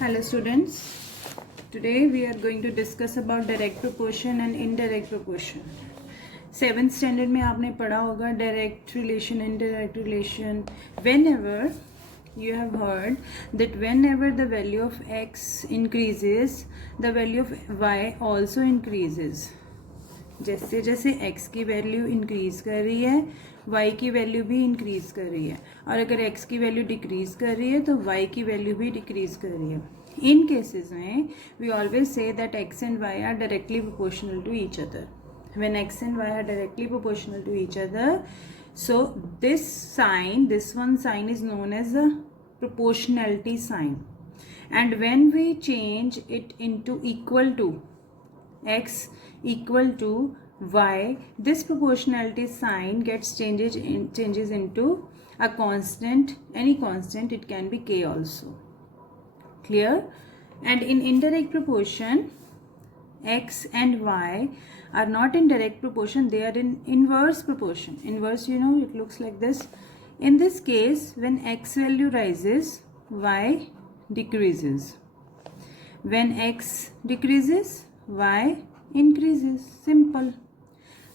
Hello students, today we are going to discuss about direct proportion and indirect proportion. 7th standard में आपने पढ़ा होगा direct relation, indirect relation. Whenever you have heard that whenever the value of x increases, the value of y also increases. जैसे जैसे x की value increase कर रही है y की वैल्यू भी इंक्रीज कर रही है, और अगर x की वैल्यू डिक्रीज कर रही है तो y की वैल्यू भी डिक्रीज कर रही है. इन केसेस में we always say that x and y are directly proportional to each other. When x and y are directly proportional to each other, so this one sign is known as the proportionality sign, and when we change it into equal to x equal to y, this proportionality sign gets changes into a constant, any constant. It can be k also. Clear? And in indirect proportion, x and y are not in direct proportion, they are in inverse proportion. Inverse, you know, it looks like this. In this case, when x value rises, y decreases. When x decreases, y increases. Simple.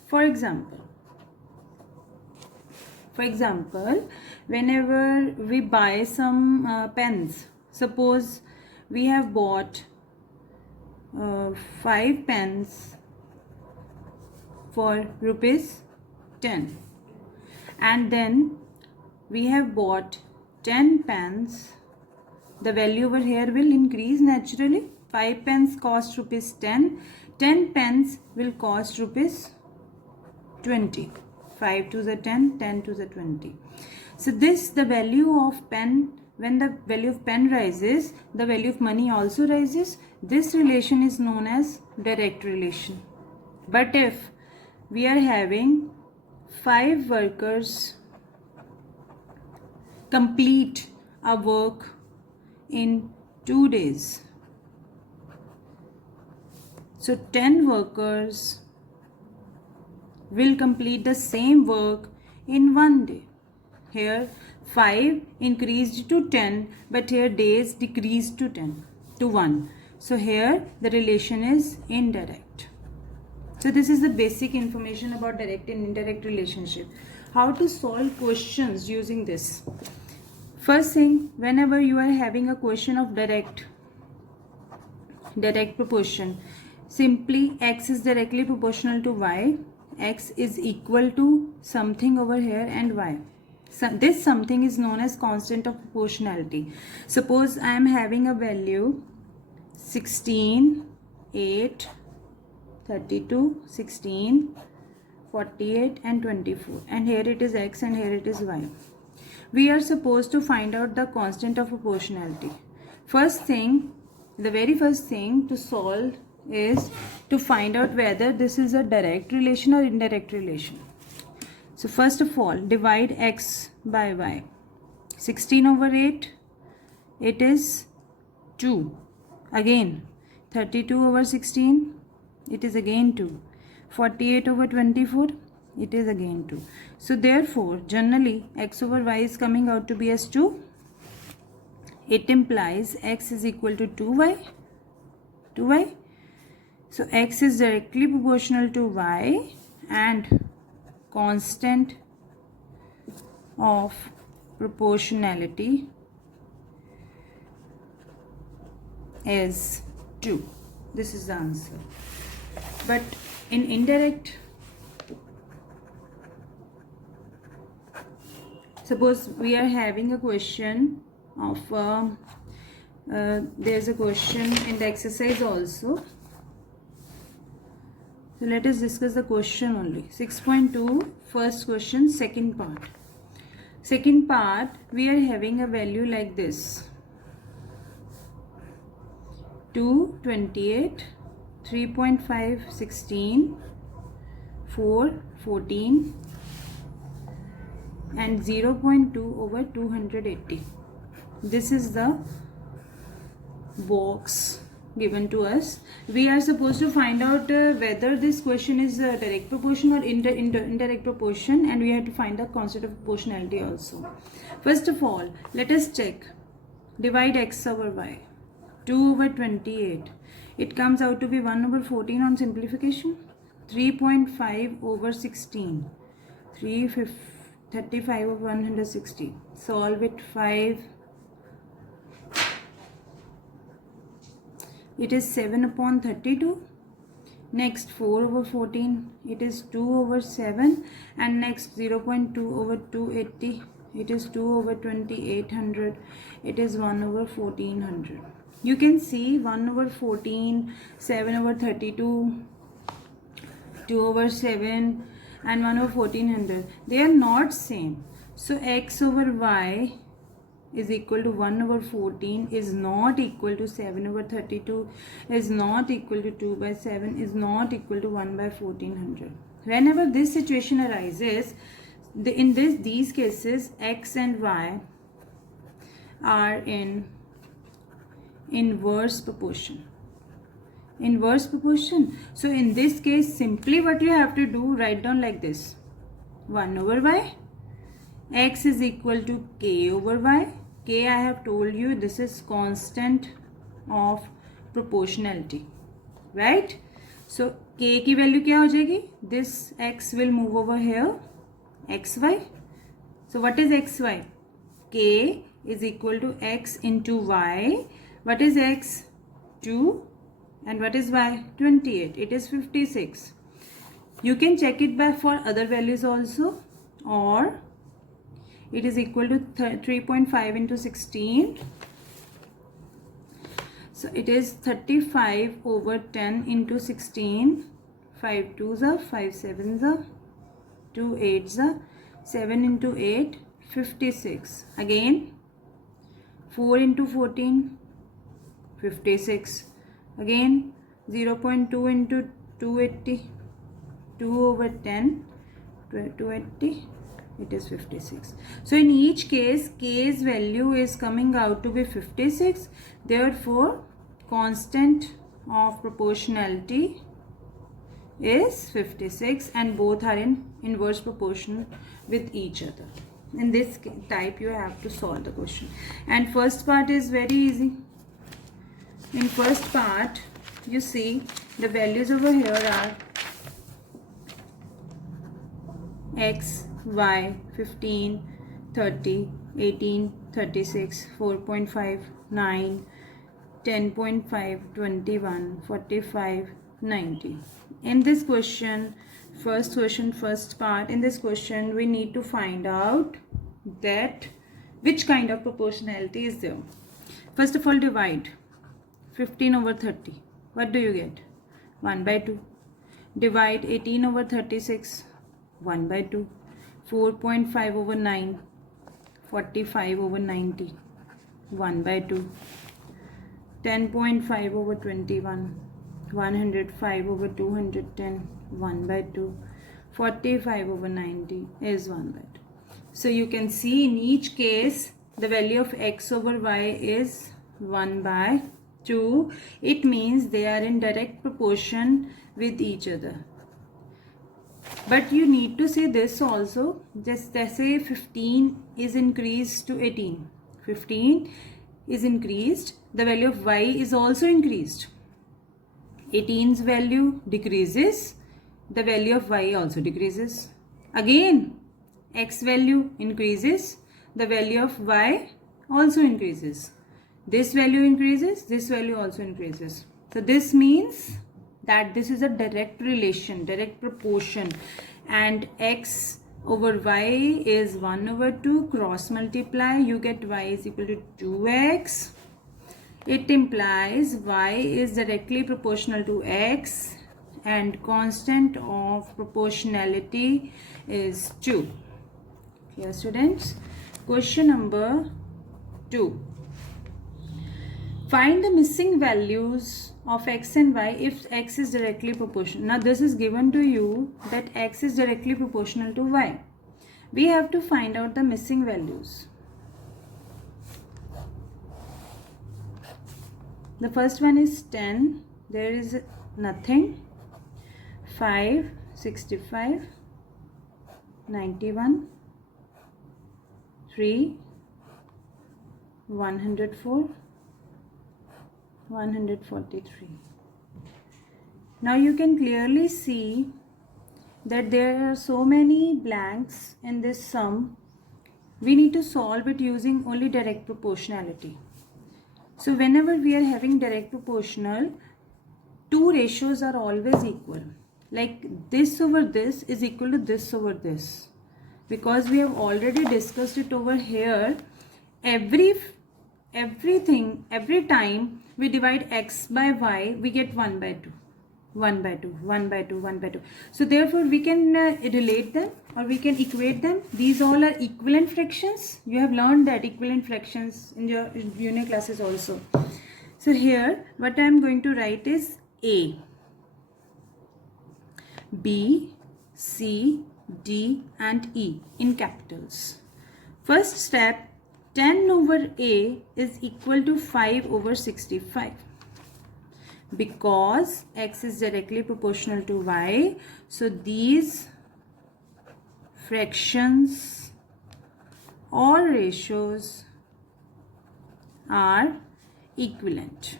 For example, whenever we buy some pens, suppose we have bought 5 pens for rupees 10, and then we have bought 10 pens, the value over here will increase naturally. 5 pens cost rupees 10, 10 pens will cost rupees 20. 5 to the 10, 10 to the 20. So this, the value of pen, when the value of pen rises, the value of money also rises. This relation is known as direct relation. But if we are having 5 workers complete a work in 2 days, so 10 workers will complete the same work in 1 day. Here 5 increased to 10, but here days decreased to 1. So here the relation is indirect. So this is the basic information about direct and indirect relationship. How to solve questions using this. First thing, whenever you are having a question of direct proportion, simply x is directly proportional to y, x is equal to something over here, and y. So this something is known as constant of proportionality. Suppose I am having a value 16, 8, 32, 16, 48 and 24, and here it is x and here it is y. We are supposed to find out the constant of proportionality. The very first thing to solve is to find out whether this is a direct relation or indirect relation. So first of all, divide x by y. 16 over 8, it is 2. Again, 32 over 16, it is again 2. 48 over 24, it is again 2. So therefore, generally x over y is coming out to be as 2. It implies x is equal to 2y. So x is directly proportional to y, and constant of proportionality is 2. This is the answer. But in indirect, suppose we are having a question of there's a question in the exercise also. So let us discuss the question only. 6.2, first question, second part. Second part, we are having a value like this: 2, 28, 3.5, 16, 4, 14, and 0.2 over 280. This is the box given to us. We are supposed to find out whether this question is direct proportion or indirect proportion, and we have to find the constant of proportionality also. First of all, let us check. Divide x over y. 2/28. It comes out to be 1/14 on simplification. 3.5/16. 35/160. Solve it. 5. It is 7/32. Next 4/14. It is 2/7. And next 0.2/280. It is 2/2800. It is 1/1400. You can see 1/14, 7/32, 2/7 and 1/1400. They are not same. So x/y is equal to 1/14, is not equal to 7/32, is not equal to 2/7, is not equal to 1/1400. Whenever this situation arises, in these cases x and y are in inverse proportion. Inverse proportion. So in this case, simply what you have to do, write down like this: 1/y. X is equal to k/y. K, I have told you, this is constant of proportionality, right? So k की value क्या हो जाएगी? This x will move over here, xy. So what is xy? K is equal to x into y. What is x? 2. And what is y? 28. It is 56. You can check it by for other values also, or it is equal to 3.5 into 16. So it is 35/10 into 16. 5 2s are 5 7s are 2 8s are 7 into 8, 56. Again 4 into 14, 56. Again 0.2 into 280, 2/10, 280. It is 56. So in each case, k's value is coming out to be 56. Therefore, constant of proportionality is 56, and both are in inverse proportion with each other. In this type, you have to solve the question. And first part is very easy. In first part, you see the values over here are x, y, 15, 30, 18, 36, 4.5, 9, 10.5, 21, 45, 90. In this question, first part, in this question, we need to find out that which kind of proportionality is there. First of all, divide 15/30. What do you get? 1/2. Divide 18/36. 1/2. 4.5/9. 45/90. 1/2. 10.5/21. 105/210. 1/2. 45/90 is 1/2. So you can see in each case the value of x/y is 1/2. It means they are in direct proportion with each other. But you need to say this also, just say 15 is increased to 18. 15 is increased, the value of y is also increased. 18's value decreases, the value of y also decreases. Again, x value increases, the value of y also increases. This value increases, this value also increases. So this means that this is a direct relation, direct proportion, and x over y is 1/2. Cross multiply, you get y is equal to 2x. It implies y is directly proportional to x, and constant of proportionality is 2. Here students, question number 2. Find the missing values of x and y if x is directly proportional. Now this is given to you that x is directly proportional to y. We have to find out the missing values. The first one is 10. There is nothing. 5, 65, 91, 3, 104, 143. Now you can clearly see that there are so many blanks in this sum. We need to solve it using only direct proportionality. So whenever we are having direct proportional, two ratios are always equal. Like this over this is equal to this over this. Because we have already discussed it over here, every time we divide x by y, we get 1 by 2. 1 by 2, 1 by 2, 1 by 2. So therefore we can relate them or we can equate them. These all are equivalent fractions. You have learned that equivalent fractions in your junior classes also. So here what I am going to write is A, B, C, D and E in capitals. First step, 10 over A is equal to 5 over 65. Because x is directly proportional to y, so these fractions or ratios are equivalent.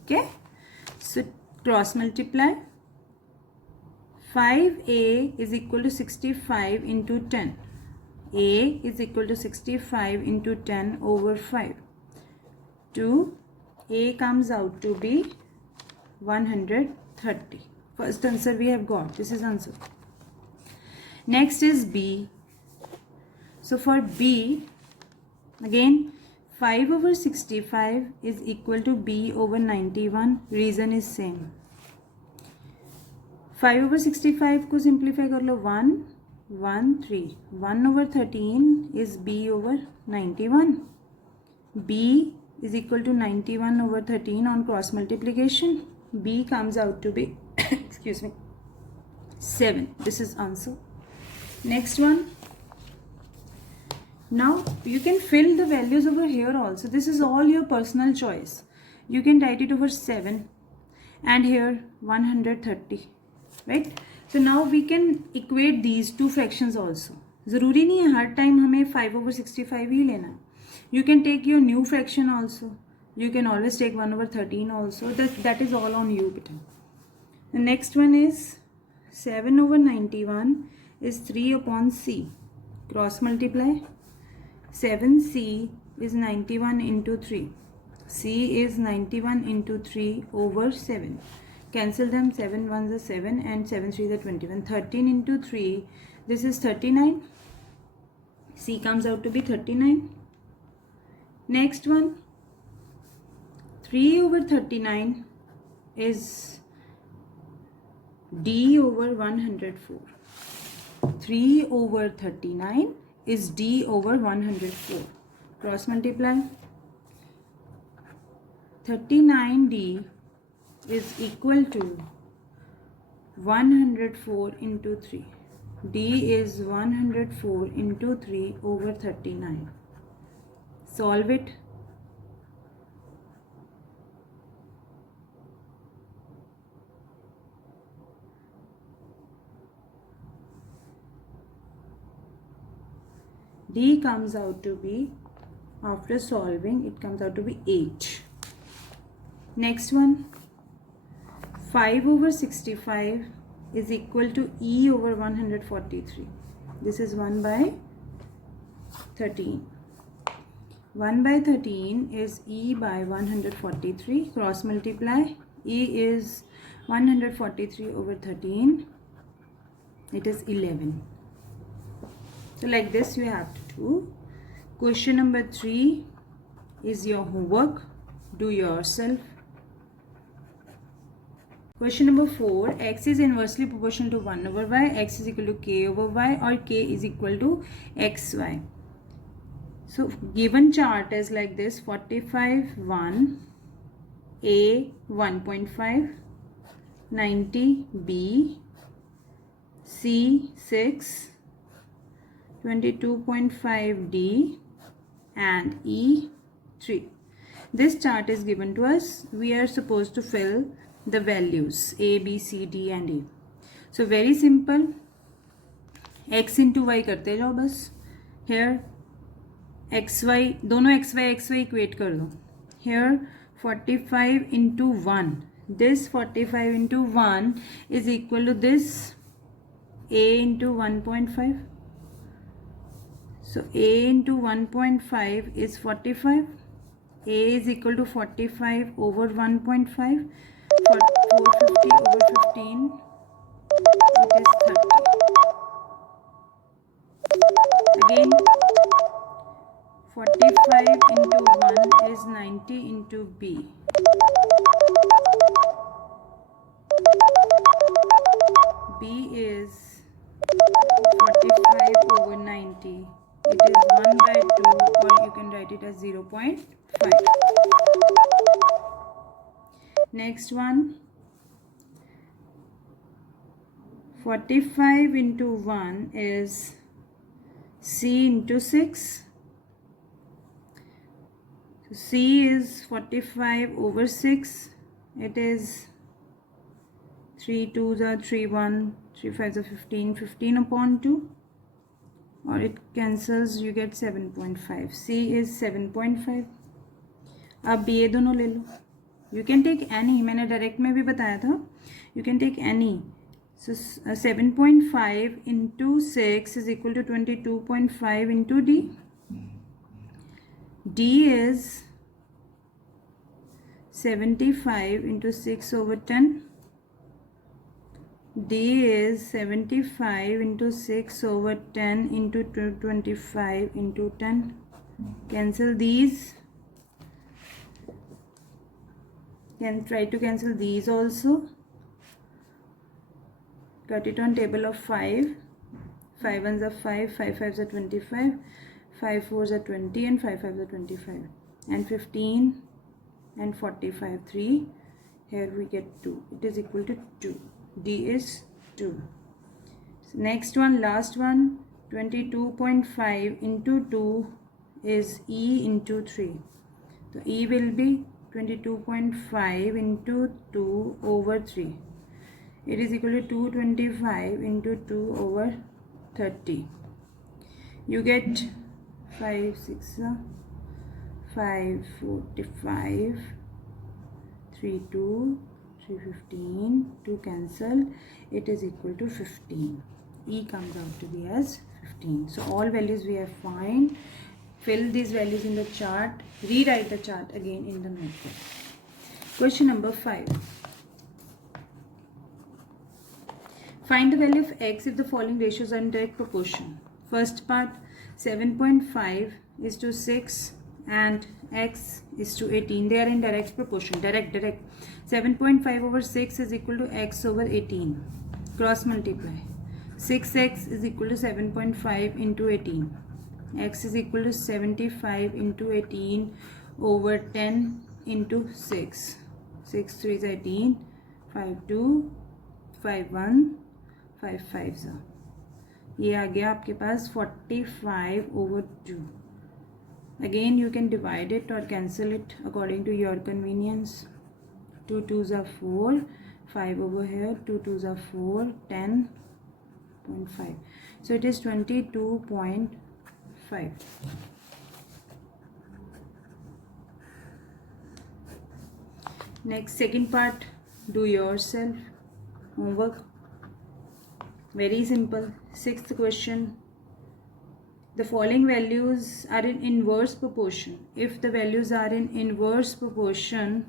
Okay, so cross multiply. 5a is equal to 65 into 10. A is equal to 65 into 10 over 5. 2. A comes out to be 130. First answer we have got. This is answer. Next is B. So for B, again 5 over 65 is equal to B over 91. Reason is same. 5 over 65 को simplify कर लो 1, 1, 3. 1 over 13 is B over 91. B is equal to 91 over 13 on cross multiplication. B comes out to be excuse me 7. This is answer. Next one. Now you can fill the values over here also. This is all your personal choice. You can write it over 7 and here 130, right? So now we can equate these two fractions also. ज़रूरी नहीं है हर time हमें 5 over 65 ही लेना. You can take your new fraction also. You can always take 1 over 13 also. That is all on you. The next one is 7 over 91 is 3 upon C. Cross multiply. 7C is 91 into 3. C is 91 into 3 over 7. Cancel them. 7 1s are 7 and 7 3s are 21. 13 into 3. This is 39. C comes out to be 39. Next one, 3 over 39 is D over 104. 3 over 39 is D over 104. Cross multiply. 39D is equal to 104 into 3. D is 104 into 3 over 39. Solve it. D comes out to be, after solving, it comes out to be 8. Next one, 5 over 65 is equal to E over 143. This is 1 by 13. 1 by 13 is E by 143. Cross multiply. E is 143 over 13. It is 11. So like this you have to do. Question number 3 is your homework. Do yourself. Question number 4. X is inversely proportional to 1 over y. X is equal to k over y or k is equal to xy. So given chart is like this: 45, 1, A 1.5, 90, B, C 6, 22.5 D and E 3. This chart is given to us. We are supposed to fill the values A, B, C, D and E. So very simple. X into Y करते जाओ बस. Here XY दोनों XY equate कर दो. here 45 into 1. This 45 into 1 is equal to this A into 1.5. So A into 1.5 is 45. A is equal to 45 over 1.5. 450 over 15. It is 30. Again, 45 into 1 is 90 into B. B is 45 over 90. It is 1 by 2, or you can write it as 0.5. Next one, 45 into 1 is C into 6. So C is 45 over 6. It is 3 2s are 3 1, 3 5s are 15, 15 upon 2, or it cancels, you get 7.5. C is 7.5. अब ये दोनों ले लो. You can take any. मैंने direct में भी बताया था. You can take any. So 7.5 into 6 is equal to 22.5 into D. D is 75 into 6 over 10. D is 75 into 6 over 10 into 25 into 10. Cancel these. Can try to cancel these also. Cut it on table of 5. 5 ones are 5, 5 fives are 25, 5 fours are 20, and 5 fives are 25. And 15 and 45, 3. Here we get 2. It is equal to 2. D is 2. So next one, last one, 22.5 into 2 is E into 3. So E will be 22.5 into 2 over 3. It is equal to 225 into 2 over 30. You get 5 6 5 45 3 2 3 15, 2 cancel, it is equal to 15. E comes out to be as 15. So all values we have found. Fill these values in the chart. Rewrite the chart again in the notebook. Question number 5. Find the value of x if the following ratios are in direct proportion. First part, 7.5 is to 6 and x is to 18. They are in direct proportion. Direct. 7.5 over 6 is equal to x over 18. Cross multiply. 6x is equal to 7.5 into 18. X is equal to 75 into 18 over 10 into 6. 6 3 is 18. 5 2, 5 1, 5 5 are. ये आ गया आपके पास 45 over 2. Again you can divide it or cancel it according to your convenience. 2 2s are 4, 5 over here, 2 2s are 4, 10.5. So it is 22.5. Next, second part, do yourself homework. Very simple. Sixth question. The following values are in inverse proportion. If the values are in inverse proportion,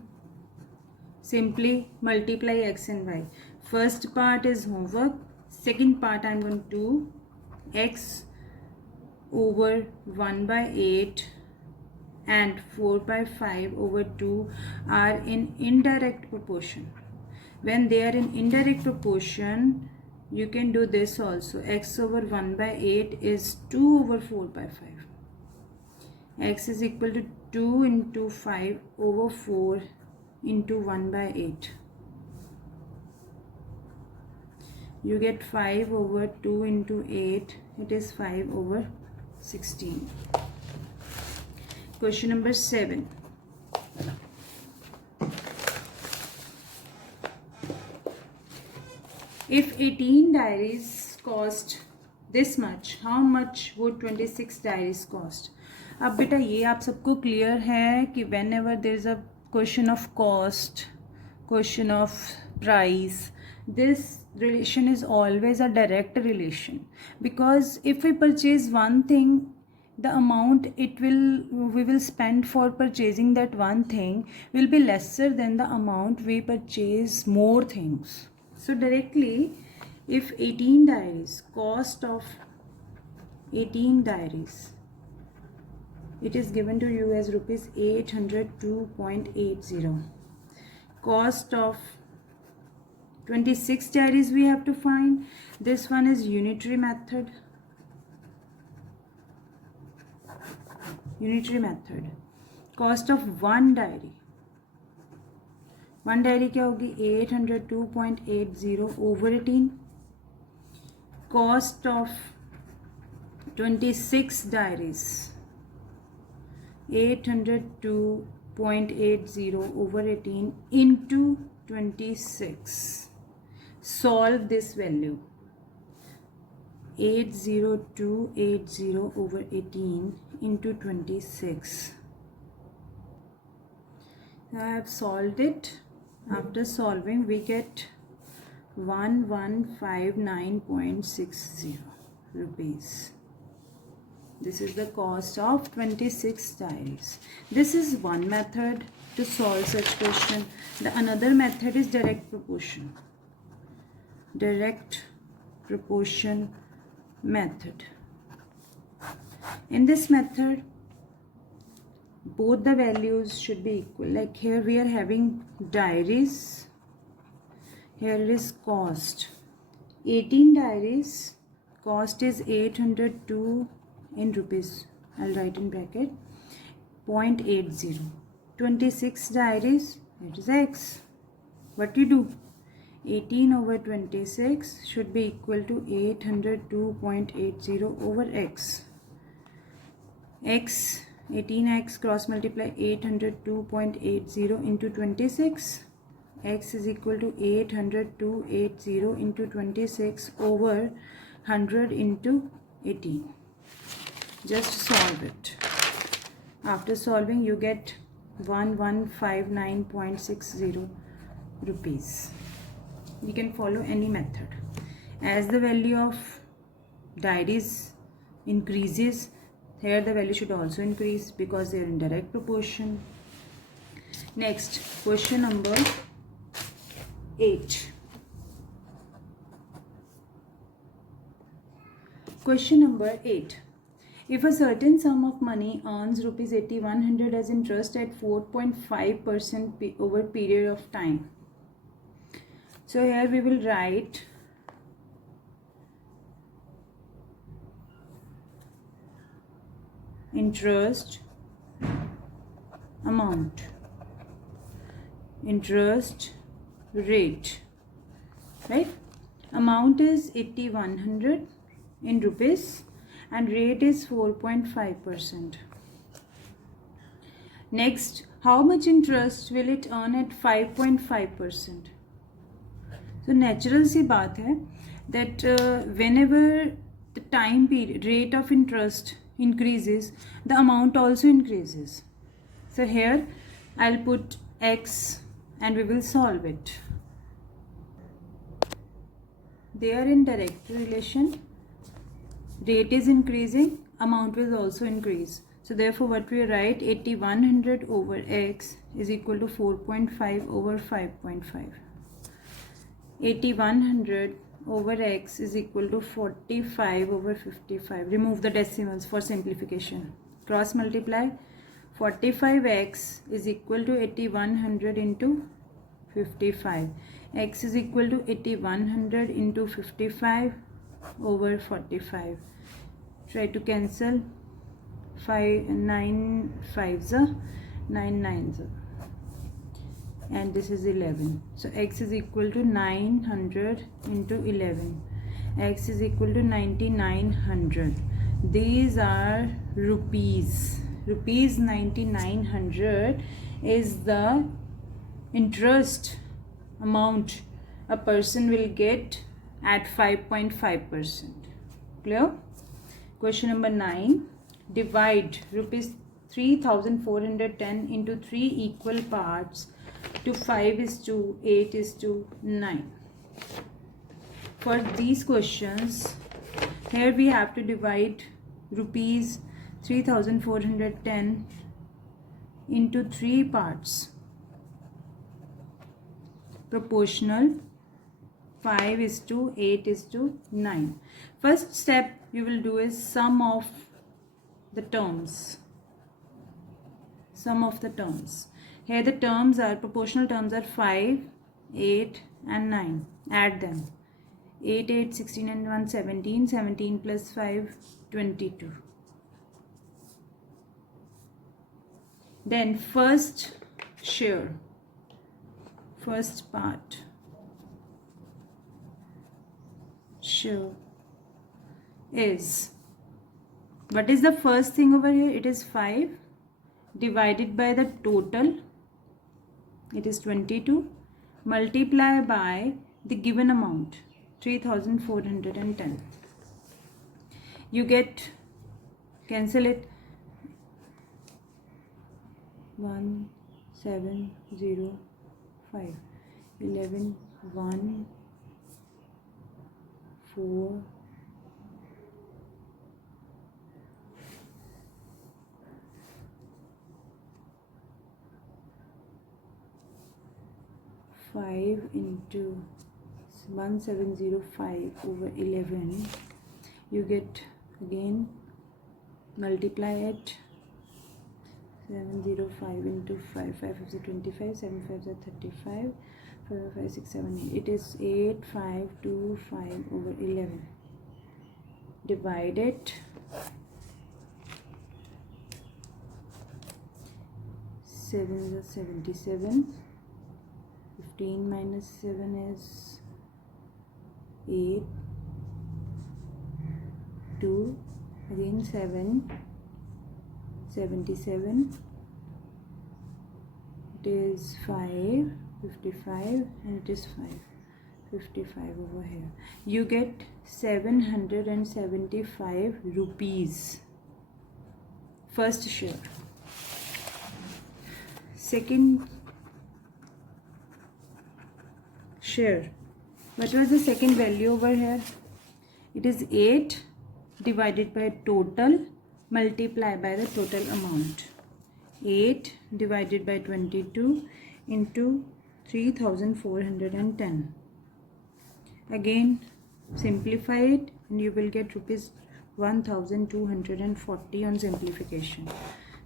simply multiply x and y. First part is homework. Second part I am going to do x over 1 by 8 and 4 by 5 over 2 are in indirect proportion. When they are in indirect proportion, you can do this also. X over 1 by 8 is 2 over 4 by 5. X is equal to 2 into 5 over 4 into 1 by 8. You get 5 over 2 into 8. It is 5 over 16. Question number 7. If 18 diaries cost this much, how much would 26 diaries cost? अब बेटा ये आप सबको clear है कि when ever there is a question of cost, question of price, this relation is always a direct relation, because if we purchase one thing, the amount we will spend for purchasing that one thing will be lesser than the amount we purchase more things. So directly, if 18 diaries, cost of 18 diaries, it is given to you as rupees 802.80. Cost of 26 diaries we have to find. This one is unitary method. Unitary method. Cost of one diary. One diary क्या होगी? 802.80 over 18. Cost of 26 diaries. 802.80 over 18 into 26. Solve this value. 80280 over 18 into 26. Now I have solved it. After solving, we get 1159.60 rupees. This is the cost of 26 diaries. This is one method to solve such question. The another method is direct proportion. Direct proportion method. In this method, both the values should be equal. Like here we are having diaries, here is cost. 18 diaries, cost is 802 in rupees. I'll write in bracket 0.80. 26 diaries, it is x. What you do? 18 over 26 should be equal to 802.80 over x. X, 18x, cross multiply 802.80 into 26. X is equal to 802.80 into 26 over 100 into 18. Just solve it. After solving, you get 1159.60 rupees. You can follow any method. As the value of diaries increases, here the value should also increase because they are in direct proportion. Next, question number 8. Question number 8. If a certain sum of money earns rupees 8100 as interest at 4.5% over period of time. So here we will write interest amount, interest rate, right? Amount is 8100 in rupees and rate is 4.5%. Next, how much interest will it earn at 5.5%? So natural सी बात है that whenever the time period rate of interest increases, the amount also increases. So here I'll put x and we will solve it. They are in direct relation. Rate is increasing, amount will also increase. So therefore what we write, 8100 over x is equal to 4.5 over 5.5. 8100 over x is equal to 45 over 55. Remove the decimals for simplification. Cross multiply. 45x is equal to 8100 into 55. X is equal to 8100 into 55 over 45. Try to cancel. 9 5s are 9 9s are. And this is 11. So x is equal to 900 into 11. X is equal to 9900. These are rupees. Rupees 9900 is the interest amount a person will get at 5.5%. Clear? Question number 9. divide rupees 3,410 into 3 equal parts to 5:8:9. For these questions, here we have to divide rupees 3,410 into 3 parts, proportional 5:8:9. First step you will do is sum of the terms. Here the terms are, proportional terms are 5, 8 and 9. Add them. 8, 8, 16 and 1, 17. 17 plus 5, 22. Then first share, first part, share is, what is the first thing over here? It is 5 divided by the total, it is 22, multiply by the given amount 3,410. You get, cancel it, 1 7 0 5 11 1 4 5 into 1705 over 11. You get, again multiply it, 705 into 5, 5 5s are 25, 7 5s are 35, 4 5 6 7 8. It is 8525 over 11. Divide it, 7 is 77. 15 minus 7 is 8, 2, again 7, 77, it is 5, 55 and it is 5, 55 over here. You get 775 rupees. First share. Second share, what was the second value over here? It is 8 divided by total, multiply by the total amount. 8 divided by 22 into 3,410. Again simplify it and you will get rupees 1,240 on simplification.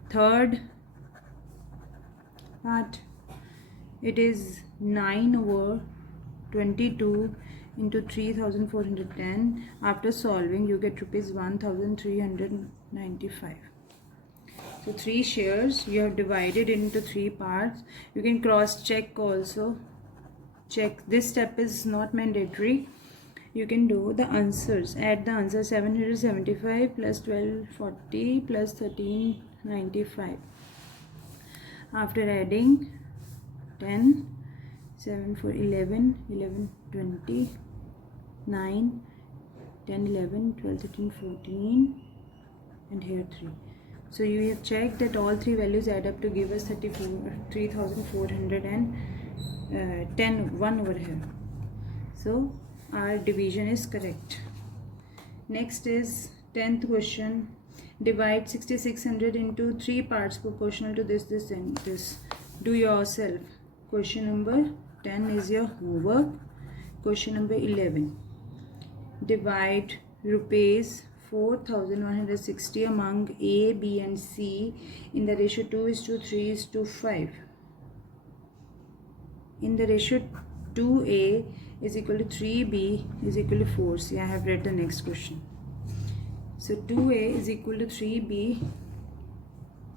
Third part, it is 9 over 22 into 3,410. After solving you get rupees 1,395. So 3 shares you have divided into 3 parts. You can cross check also. Check, this step is not mandatory. You can do the answers. Add the answer, 775 plus 1240 plus 1395. After adding 10, 7 for 11, 11 20, 9, 10 11, 12 13 14 and here 3. So you have checked that all 3 values add up to give us 3,410 1 over here. So our division is correct. Next is 10th question. Divide 6,600 into 3 parts proportional to this, this and this. Do yourself. Question number 10 is your homework. Question number 11. Divide rupees 4,160 among A, B and C in the ratio 2:3:5. In the ratio 2A is equal to 3B is equal to 4C. I have read the next question. So 2A is equal to 3B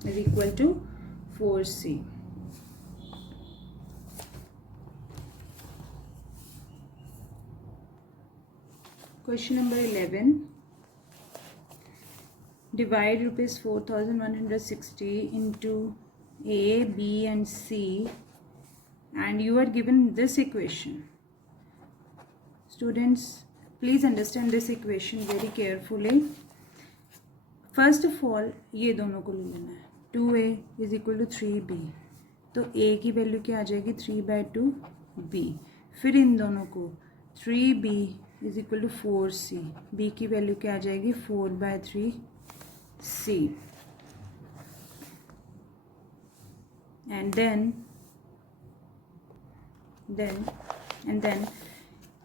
is equal to 4C. Question number 11. Divide rupees 4,160 into A, B and C and you are given this equation. Students, please understand this equation very carefully. First of all ये दोनों को ले लेना है, 2a is equal to 3b, तो a की value क्या आ जाएगी 3/2b। फिर इन दोनों को 3b is equal to 4c, b की वैल्यू क्या आ जाएगी 4/3c, and then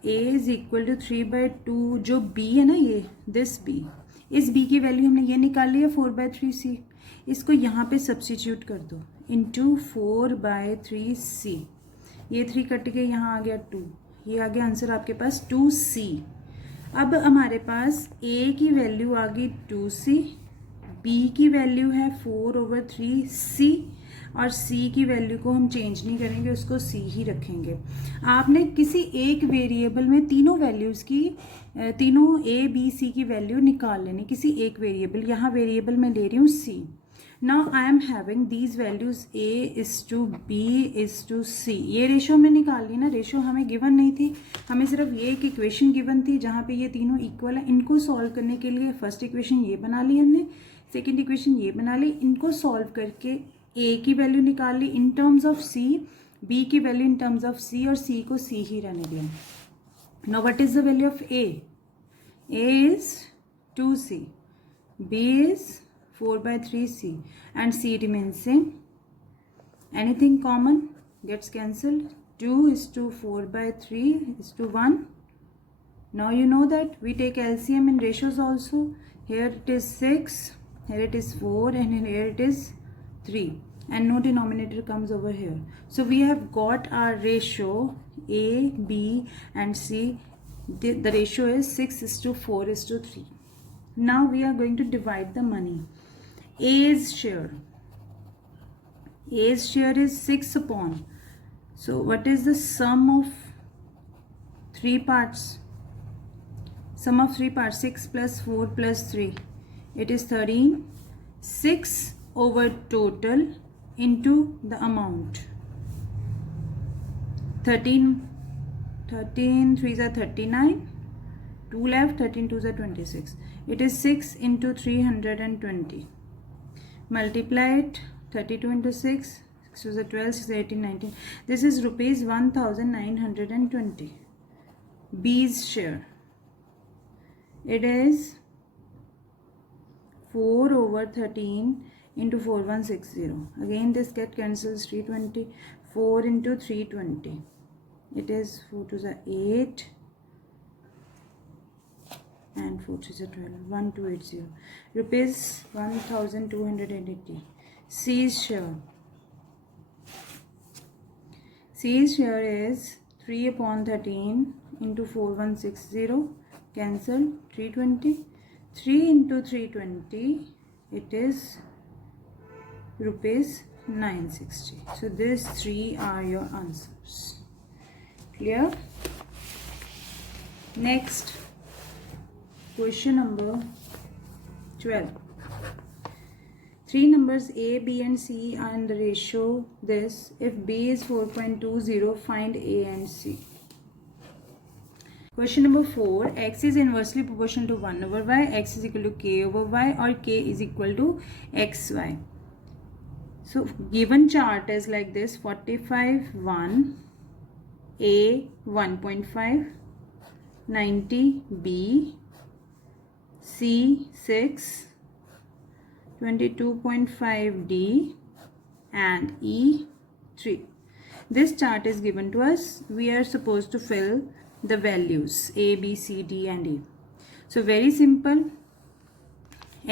a is equal to 3/2, जो b है ना ये दिस b, इस b की वैल्यू हमने ये निकाल लिया 4/3c, इसको यहाँ पे सब्स्टिट्यूट कर दो इंटू 4/3c, ये 3 कट के यहाँ आ गया 2, ये आ गया आंसर आपके पास 2c। अब हमारे पास a की वैल्यू आ गई 2c, b की वैल्यू है 4/3c, और c की वैल्यू को हम चेंज नहीं करेंगे, उसको c ही रखेंगे। आपने किसी एक वेरिएबल में तीनों वैल्यूज़ की, तीनों a b c की वैल्यू निकाल लेनी, किसी एक वेरिएबल, यहाँ वेरिएबल मैं ले रही हूँ c। Now I am having these values a:b:c, ये रेशो हमने निकाल ली ना, रेशो हमें गिवन नहीं थी, हमें सिर्फ ये एक इक्वेशन गिवन थी जहाँ पे ये तीनों इक्वल है। इनको सॉल्व करने के लिए फर्स्ट इक्वेशन ये बना ली हमने, सेकेंड इक्वेशन ये बना ली, इनको सॉल्व करके a की वैल्यू निकाल ली in terms of c, b की value in terms of c, और c को c ही रहने दिया। Now what is the value of a? a is 2c, b is 4/3c, and c remains same. Anything common gets cancelled. 2 is to 4/3 is to 1. Now you know that we take LCM in ratios also. Here it is 6, here it is 4, and here it is 3, and no denominator comes over here. So we have got our ratio a, b and c. The ratio is 6:4:3. Now we are going to divide the money. A's share is 6 upon, so what is the sum of 3 parts? Sum of 3 parts, 6 plus 4 plus 3, it is 13. 6 over total into the amount, 13 3s are 39, 2 left, 13 2s are 26, it is 6 into 320, multiply it, 32 into 6, 6 2s are 12, 6 18 19, this is rupees 1920. B's share, it is 4 over 13 into 4160, again this get cancels, 320, 4 into 320, it is 4 2s are 8 and 4 3s are 12, 1280, rupees 1280. C's share is 3 upon 13 into 4160, cancel, 320, 3 into 320, it is rupees 960. So these 3 are your answers. Clear? Next, question number 12. 3 numbers a, b and c are in the ratio this. If b is 4.20, find a and c. Question number 4. X is inversely proportional to 1 over y, x is equal to k over y, or k is equal to xy. So given chart is like this: 45 1, a 1.5, 90 b, c 6, 22.5 d, and e 3. This chart is given to us. We are supposed to fill the values a, b, c, d and e. So very simple,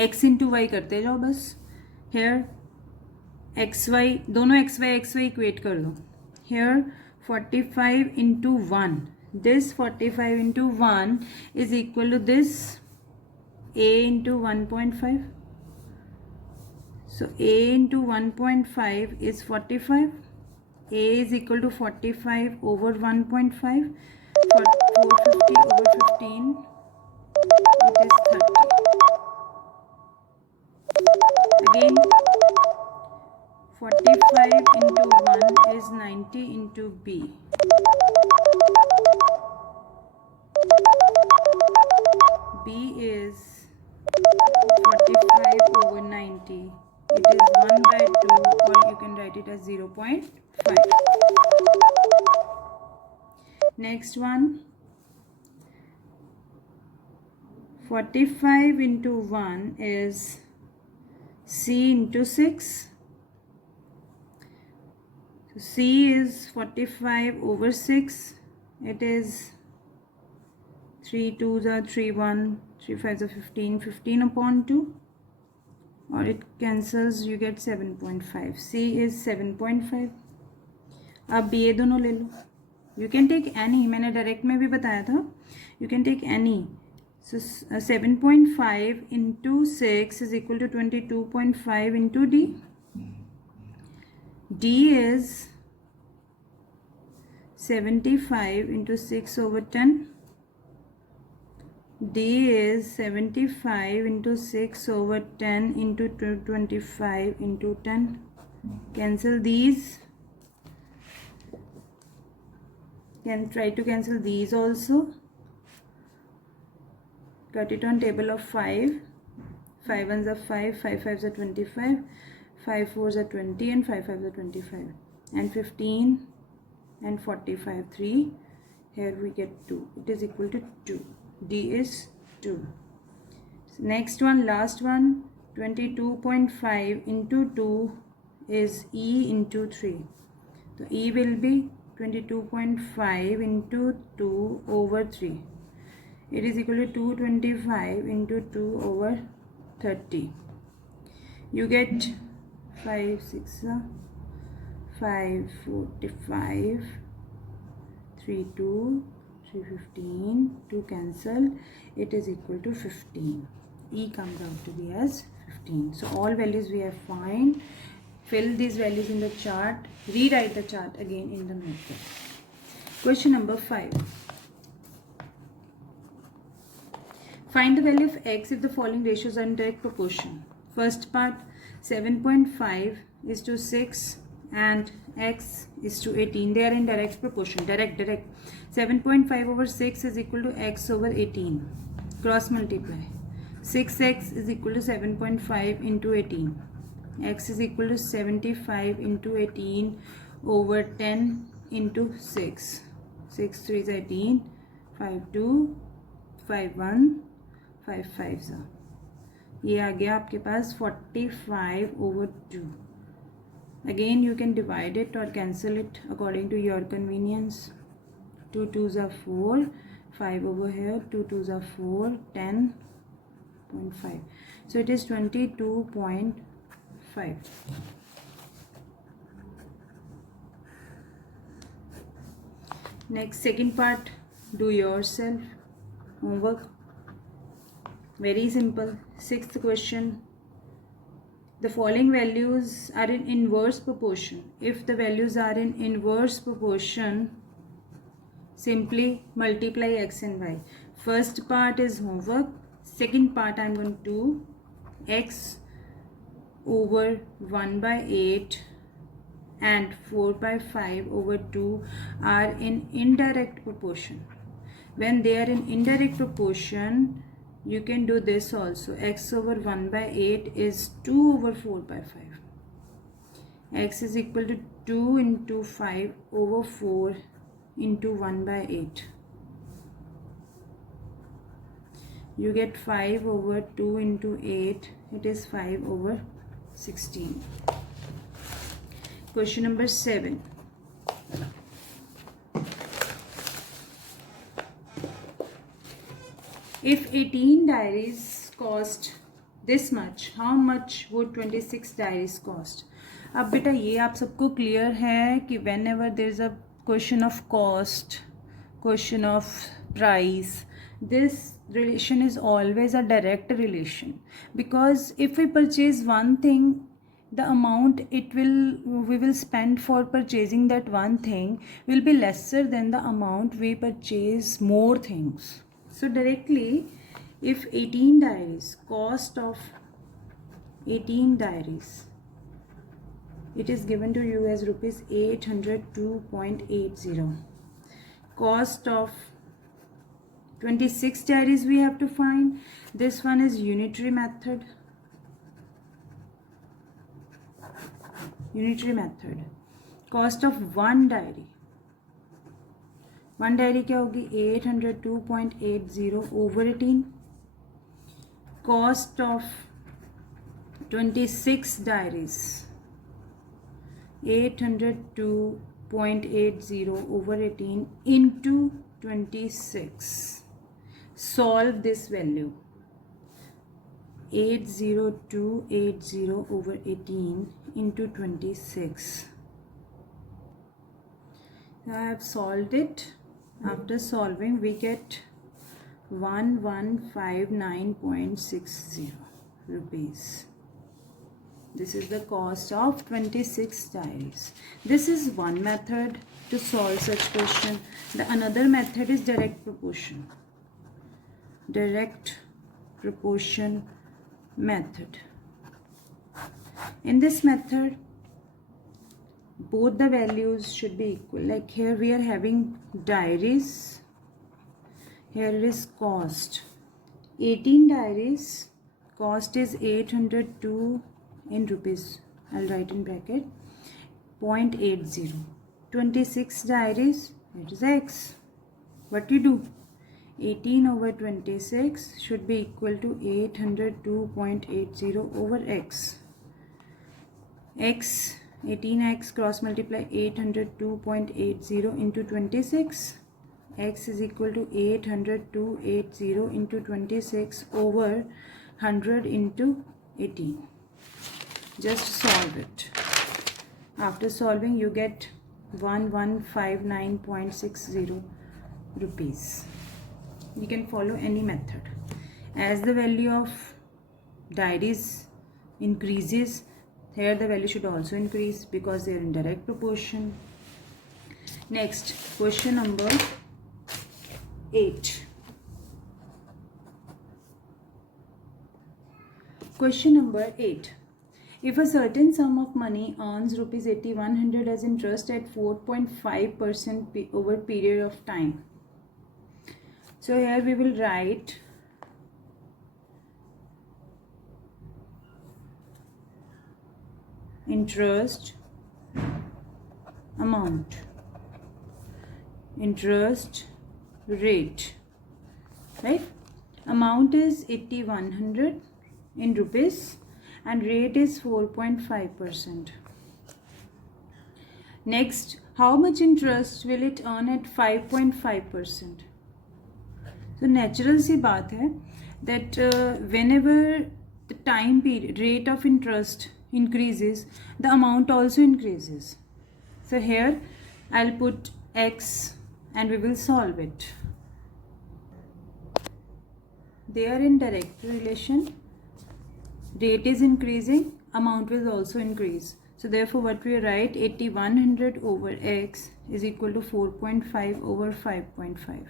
x into y करते जाओ बस. Here xy, दोनों xy equate कर दो. Here 45 into 1, this 45 into 1 is equal to this a into 1.5. So a into 1.5 is 45. A is equal to 45 over 1.5. 450 over 15, it is 30. Again 45 into 1 is 90 into b. B is 45 over 90. It is 1 by 2, or you can write it as 0.5. Next one, 45 into 1 is C into 6. So C is 45 over 6. It is 3 2s are 3 1, 3 5s are 15, 15 upon 2, or it cancels, you get 7.5. C is 7.5. अब ये दोनों ले लो. You can take any, मैंने direct में भी बताया था. You can take any. So 7.5 into 6 is equal to 22.5 into D. D is 75 into 6 over 10. D is 75 into 6 over 10 into 25 into 10. Cancel these. Can try to cancel these also. Cut it on table of 5. 5 ones are 5, 5 5s are 25, 5 4s are 20, and 5 5s are 25. And 15 and 45, 3. Here we get 2. It is equal to 2. D is 2. Next one, last one, 22.5 into 2 is E into 3. So E will be 22.5 into 2 over 3. It is equal to 225 into 2 over 30. You get 5 6 5 45, 3 2, 3 15, 2 cancel. It is equal to 15. E comes out to be as 15. So all values we have found. Fill these values in the chart. Rewrite the chart again in the notebook. Question number 5. Find the value of x if the following ratios are in direct proportion. First part, 7.5 is to 6 and x is to 18. They are in direct proportion. Direct. 7.5 over 6 is equal to x over 18. Cross multiply. 6x is equal to 7.5 into 18. X is equal to 75 into 18 over 10 into 6. 6 3 is 18. 5 2, 5 1, 5 5 ये आ गया आपके पास 45 over 2. Again you can divide it or cancel it according to your convenience. 2 2s are 4, 5 over here, 2 2s are 4, 10.5. So it is 22.5. Next, second part, do yourself homework. Very simple. Sixth question. The following values are in inverse proportion. If the values are in inverse proportion, simply multiply x and y. First part is homework. Second part I am going to do x over 1 by 8 and 4 by 5 over 2 are in indirect proportion. When they are in indirect proportion, you can do this also. X over 1 by 8 is 2 over 4 by 5. X is equal to 2 into 5 over 4 into 1 by 8. You get 5 over 2 into 8. It is 5 over 16. Question number 7. If 18 diaries cost this much, how much would 26 diaries cost? अब बेटा ये आप सबको clear है कि whenever there is a question of cost, question of price, this relation is always a direct relation, because if we purchase one thing, the amount we will spend for purchasing that one thing will be lesser than the amount we purchase more things. So directly, if 18 diaries, cost of 18 diaries, it is given to you as rupees 802.80. Cost of 26 diaries we have to find. This one is unitary method. Unitary method. Cost of one diary. One diary क्या होगी 802.80 over 18. Cost of 26 diaries 802.80 over 18 into 26. Solve this value. 80280 over 18 into 26. I have solved it. After solving we get 1159.60 rupees. This is the cost of 26 diaries. This is one method to solve such question. The another method is direct proportion. Direct proportion method. In this method, both the values should be equal. Like here we are having diaries. Here is cost. 18 diaries. Cost is 802 in rupees. I'll write in bracket 0.80. 26 diaries. It is X. What you do? 18 over 26 should be equal to 802.80 over X. X 18x cross multiply 802.80 into 26. X is equal to 802.80 into 26 over 100 into 18. Just solve it. After solving you get 1159.60 rupees. You can follow any method. As the value of diaries increases, here the value should also increase because they are in direct proportion. Next, question number 8. Question number 8. If a certain sum of money earns rupees 8100 as interest at 4.5% over period of time. So here we will write interest amount, interest rate, right? Amount is 8100 in rupees and rate is 4.5%. Next, how much interest will it earn at 5.5%? So natural सी बात है that whenever the time period rate of interest increases, the amount also increases. So here I'll put X and we will solve it. They are in direct relation. Rate is increasing, amount will also increase. So therefore what we write 8100 over X is equal to 4.5 over 5.5.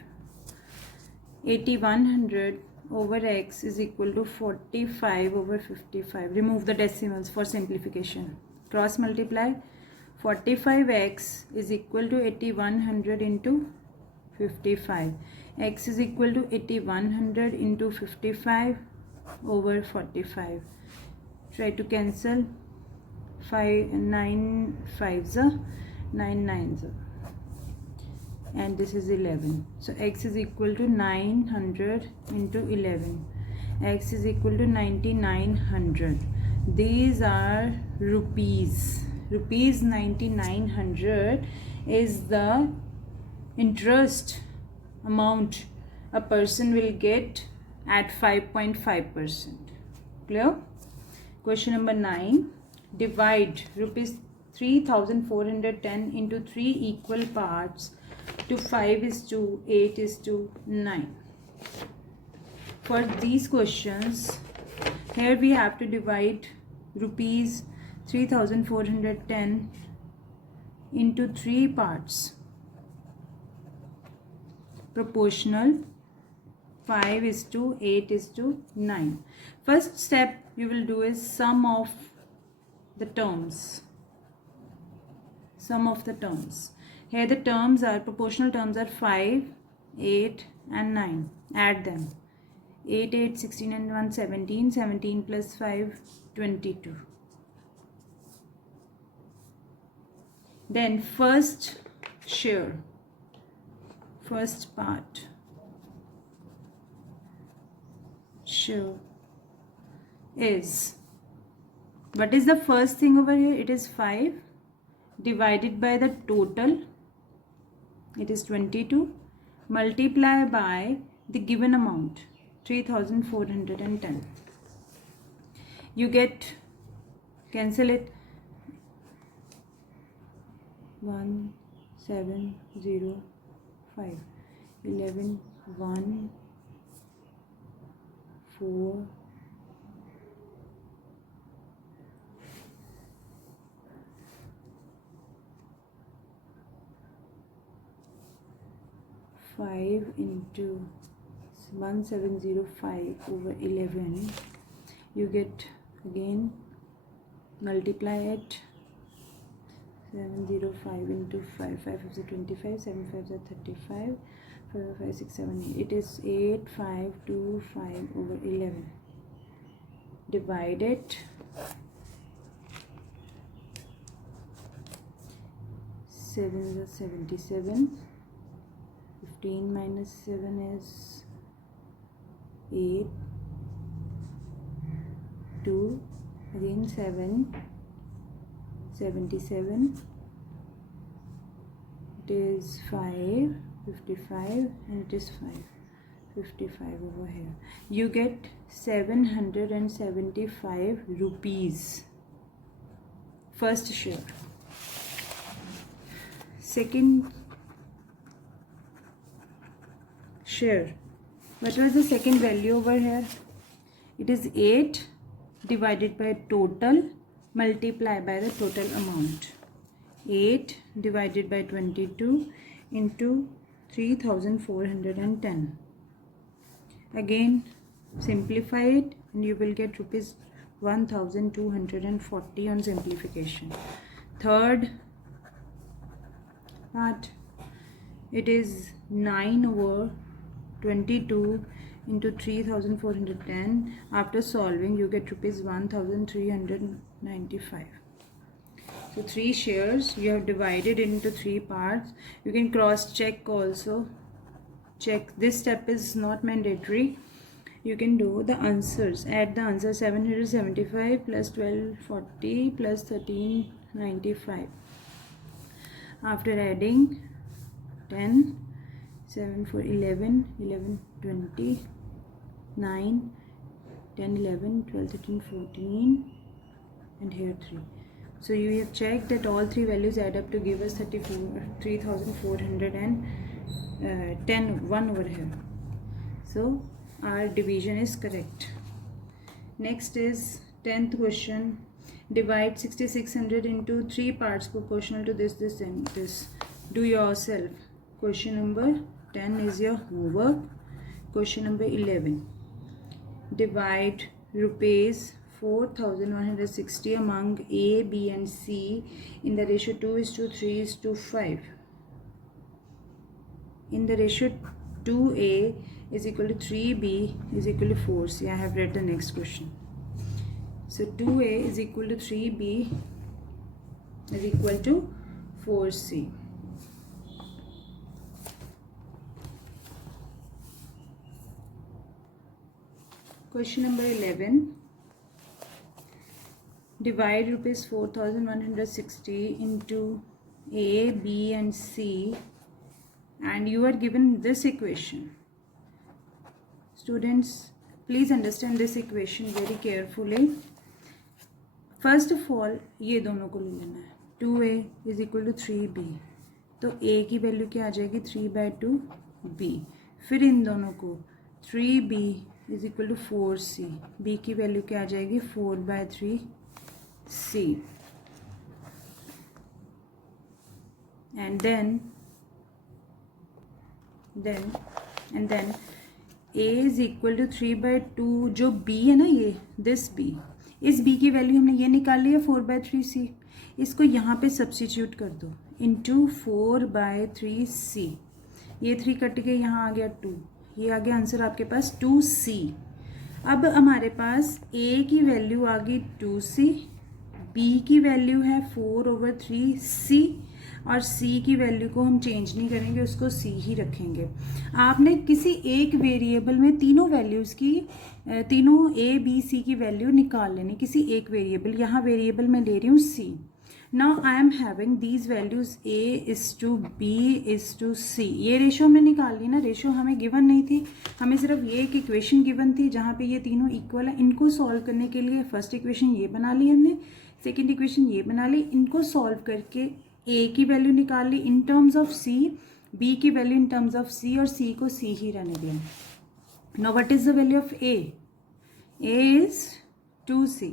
8100 over X is equal to 45 over 55. Remove the decimals for simplification. Cross multiply. 45x is equal to 8100 into 55. X is equal to 8100 into 55 over 45. Try to cancel. 9 5s are 9 9s are. And this is 11. So X is equal to 900 into 11. X is equal to 9900. These are rupees. Rupees 9900 is the interest amount a person will get at 5.5%. Clear? Question number 9. Divide rupees 3410 into 3 equal parts to 5:8:9. For these questions, here we have to divide rupees 3410 into 3 parts. Proportional 5:8:9. First step you will do is sum of the terms. Sum of the terms. Here the terms are, proportional terms are 5 8 and 9. Add them. 8, 8, 16 and 1, 17. 17 plus 5, 22. Then first share, first part, share is, what is the first thing over here? It is 5 divided by the total, it is 22, multiply by the given amount, 3410. You get, cancel it, 1 7 0 5 11 1 4 5 into 1705 over 11. You get again, multiply it, 705 into 5, 5 5 is 25, 7 5 is 35, 4 5 6 7 8. It is 8525 over 11. Divide it. 7 is 77. 15 minus 7 is 8. 2 again 7. 77. It is 5. 55 and it is 5. 55 over here. You get 775 rupees. First share. Second share. What was the second value over here? It is 8 divided by total, multiply by the total amount. 8 divided by 22 into 3410. Again simplify it and you will get rupees 1240 on simplification. Third part, it is 9 over 22 into 3410. After solving you get rupees 1395. So 3 shares you have divided into 3 parts. You can cross check also. Check, this step is not mandatory. You can do the answers. Add the answer, 775 plus 1240 plus 1395. After adding 10, 7 for 11, 11 20, 9, 10 11, 12 13 14 and here 3. So you have checked that all 3 values add up to give us 3410 1 over here. So our division is correct. Next is 10th question. Divide 6600 into 3 parts proportional to this, this and this. Do yourself. Question number 10 is your homework. Question number 11. Divide rupees 4160 among A, B and C in the ratio 2:3:5. In the ratio 2A is equal to 3B is equal to 4C. I have read the next question. So 2A is equal to 3B is equal to 4C. Question number 11. Divide rupees 4160 into A, B and C and you are given this equation. Students, please understand this equation very carefully. First of all, ये दोनों को ले लेना है. 2A is equal to 3B. तो A की value क्या आ जाएगी? 3/2B. फिर इन दोनों को 3B is equal to 4C. B की वैल्यू क्या आ जाएगी? 4/3C. And then A is equal to 3/2. जो B है ना, ये this B, इस B की वैल्यू हमने ये निकाल ली है 4/3C. इसको यहाँ पे सब्स्टिट्यूट कर दो इंटू 4/3C. ये 3 कट के यहाँ आ गया 2, ये आ गया आंसर आपके पास 2C। अब हमारे पास A की वैल्यू आ गई 2C, B की वैल्यू है 4/3C और C की वैल्यू को हम चेंज नहीं करेंगे, उसको C ही रखेंगे। आपने किसी एक वेरिएबल में तीनों वैल्यूज़ की, तीनों A B C की वैल्यू निकाल लेनी, किसी एक वेरिएबल, यहाँ वेरिएबल मैं ले रही हूँ C। Now I am having these values A:B:C। ये रेशो हमने निकाल ली ना, रेशो हमें गिवन नहीं थी, हमें सिर्फ ये एक इक्वेशन गिवन थी जहाँ पे ये तीनों इक्वल है। इनको सॉल्व करने के लिए फर्स्ट इक्वेशन ये बना ली हमने, सेकेंड इक्वेशन ये बना ली, इनको सॉल्व करके A की वैल्यू निकाल ली in terms of C, B की value in terms of C और C को C ही रहने दिया। Now what is the value of A? A is 2C,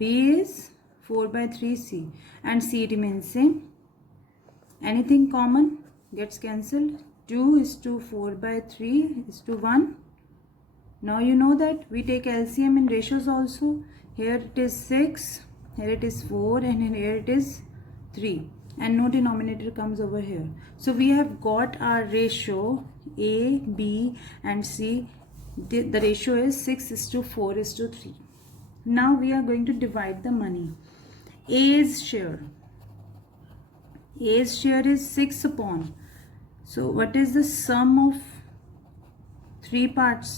B is 4/3C and C remains same. Anything common gets cancelled. 2 is to 4/3 is to 1. Now you know that we take LCM in ratios also. Here it is 6, here it is 4 and here it is 3 and no denominator comes over here. So we have got our ratio A, B and C. The ratio is 6:4:3. Now we are going to divide the money. A's share is 6 upon. So what is the sum of 3 parts?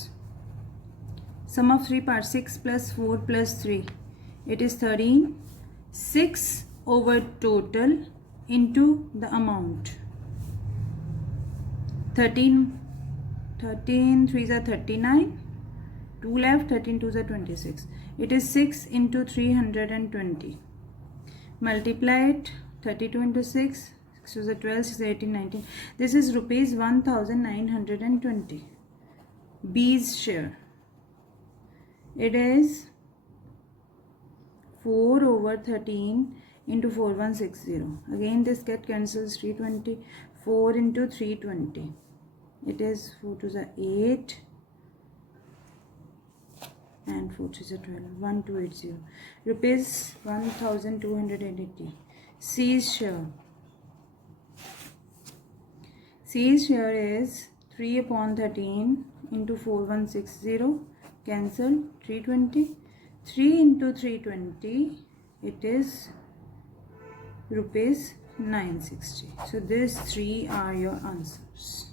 Sum of 3 parts, 6 plus 4 plus 3. It is 13. 6 over total into the amount. 13 3s are 39. 2 left, 13 2s are 26. It is 6 into 320. Multiply it, 32 into 6, 6 to the 12, 6 18, 19. This is rupees 1920. B's share. It is 4/13 into 4160. Again this get cancels, 320. 4 into 320. It is 4 to the 8. And 4 to the 12, 1280. Rupees 1280. C's share. C's share is 3/13 into 4160. Cancel, 320. 3 into 320. It is rupees 960. So these three are your answers.